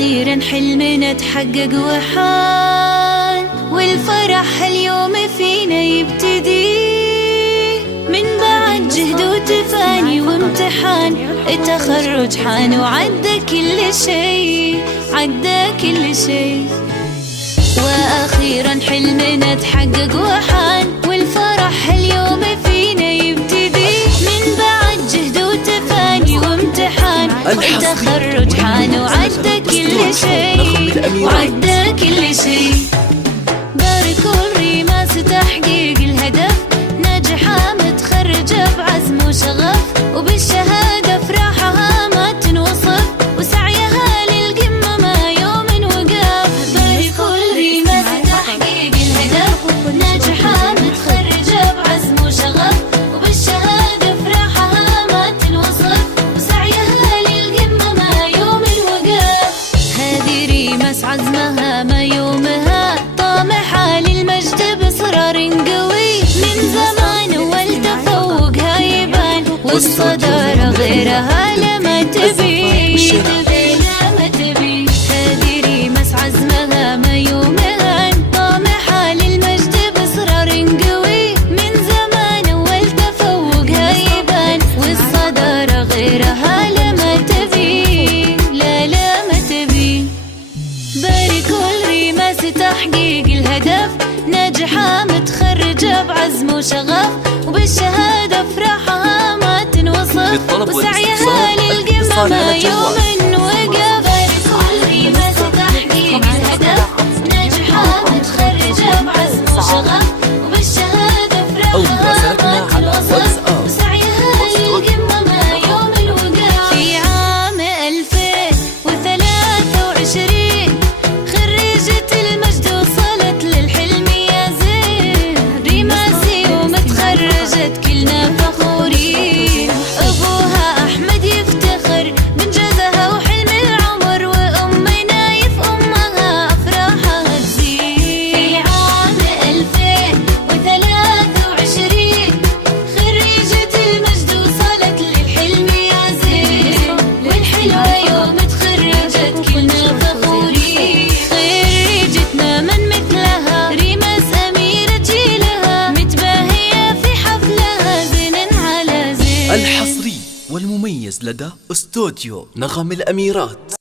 وأخيرا حلمنا تحقق وحان، والفرح هاليوم فينا يبتدي من بعد جهد وتفاني وامتحان. التخرج حان وعدى كل شي، عدى كل شي. وأخيرا حلمنا تحقق وحان، والفرح هاليوم فينا يبتدي من بعد جهد وتفاني وامتحان. التخرج حان وعدى كل شي، وعدى كل شي. باركوا الريماس تحقيق الهدف، ناجحة متخرجة بعزم وشغف، وبالشهادة فرحها ما تنوصف، وسعيها للقمة ما يوم وقف. باركوا الريماس تحقيق الهدف، ناجحة متخرجة بعزم وشغف، وبالشهادة فرحها ما تنوصف، وسعيها للقمة ما يوم وقف. هذه ريماس عزمها ما يومها، طامحة للمجد بإصرار قوي، من زمان والتفوقها يبان، والصدارة غيرها لما تبي، لما تبي. هذه ريماس عزمها ما يومها، طامحة للمجد بإصرار قوي، من زمان والتفوقها يبان، والصدارة غيرها لما تبي، لا ما تبي. باركوا الريماس تحقيق الهدف، ناجحة متخرجة بعزم وشغف، وبالشهادة فرحها ما تنوصف، وسعيها للقمة ما يوم وقف. باركوا الريماس تحقيق الهدف، ناجحة متخرجة بعزم وشغف، وبالشهادة فرحها ما تنوصف، وسعيها للقمة ما يوم وقف. في عام 2023 خريجة المجد وصلت للحلم يا زين، ريماسي ومتخرجت كلنا فخورين. أبوها أحمد يفتخر بإنجازها وحلم العمر، وأمنا يف أمها أفراحها تزين. في عام 2023 خريجة المجد وصلت للحلم يا زين، والحلوة يوم تخرجت كلنا فخورين. خريجتنا من مثلها ريماس أميرة جيلها، متباهية في حفلها زين على زين. الحصري والمميز لدى استوديو نغم الأميرات.